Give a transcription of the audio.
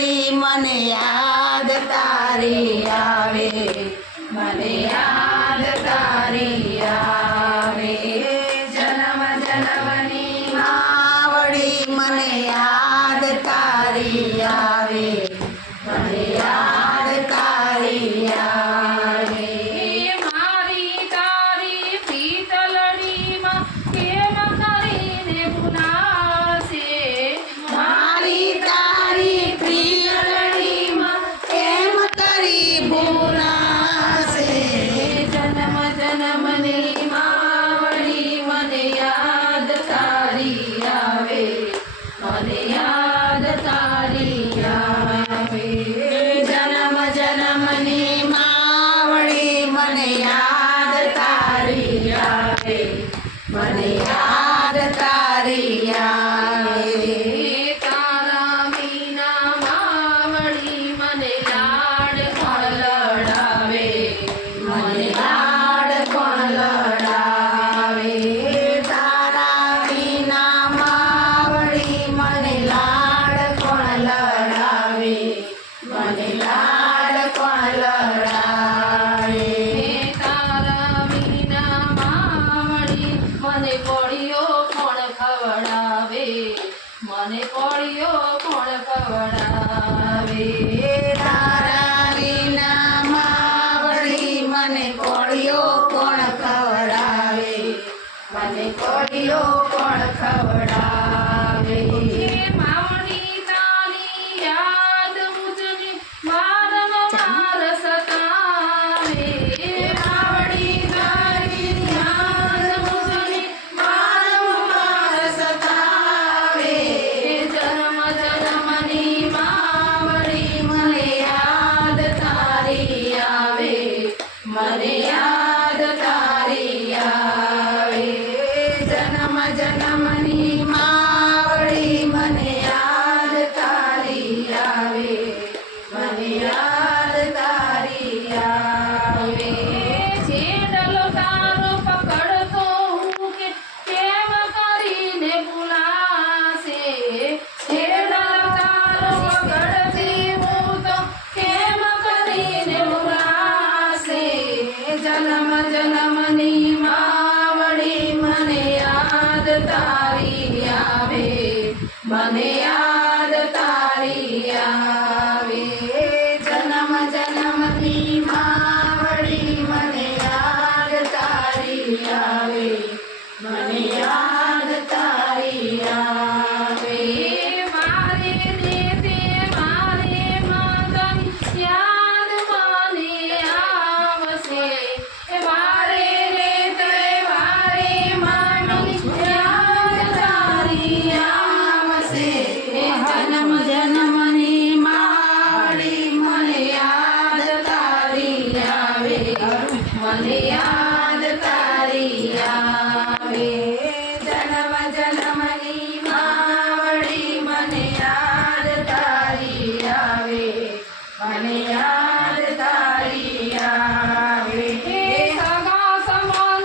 માવડી મને યાદ તારી આવે, મને યાદ તારી આવે, જન્મ જન્મની માવડી મને યાદ તારી આવે, મને યાદ તારી આવે. મારી તારી પીતળડીમાં કેમ કરીને ભૂલાશે, મારી તારી પીતળડીમાં કેમ કરી ભૂલાશે, જન્મ જન્મની માવડી મને યાદ તારી આવે, મને યાદ તારી આવે. જન્મ જન્મની માવડી મને યાદ તારી આવે, મને યાદ તારી આવે. તારા વિના માવડી મને લાડ કોણ લડાવે, મને લાડ કોણ લડાવે, તારા વિના માવડી મને લાડ કોણ લડાવે, મને લાડ કોણ લડાવે. તારા વિના માવડી મને કોળિયો કોણ ખવડાવે, મને કોળિયો કોણ ખવડાવે. તારા વિના માવડી મને કોળિયો કોણ ખવડાવે, મને કોળિયો કોણ ખવડાવે. માવડી તારી યાદ મુજને વારંવાર સતાવે, માવડી તારી યાદ મુજને વારંવાર સતાવે, જન્મ જન્મની માવડી મને યાદ તારી આવે, મને યાદ તારી આવે. જન્મ જન્મની માવડી મને યાદ તારી આવે, મને યાદ તારી આવે. છેડલો તારો પકડતો હું કે કેમ કરીને ભૂલાશે, છેડલો તારો પકડતી હું તો કેમ કરીને ભૂલાશે. જન્મ જન્મની માવડી મને યાદ તારી આવે, મને યાદ તારી આવે. જન્મ જન્મની માવડી મને યાદ તારી આવે, મને યાદ તારી આવે. મારે દેતે મારે માતાની યાદ મને આવશે, મારે દેતે મારે માની યાદ તારી આવશે. જન્મ જન્મની માવડી મને યાદ તારી આવે, મને યાદ તારી આવે.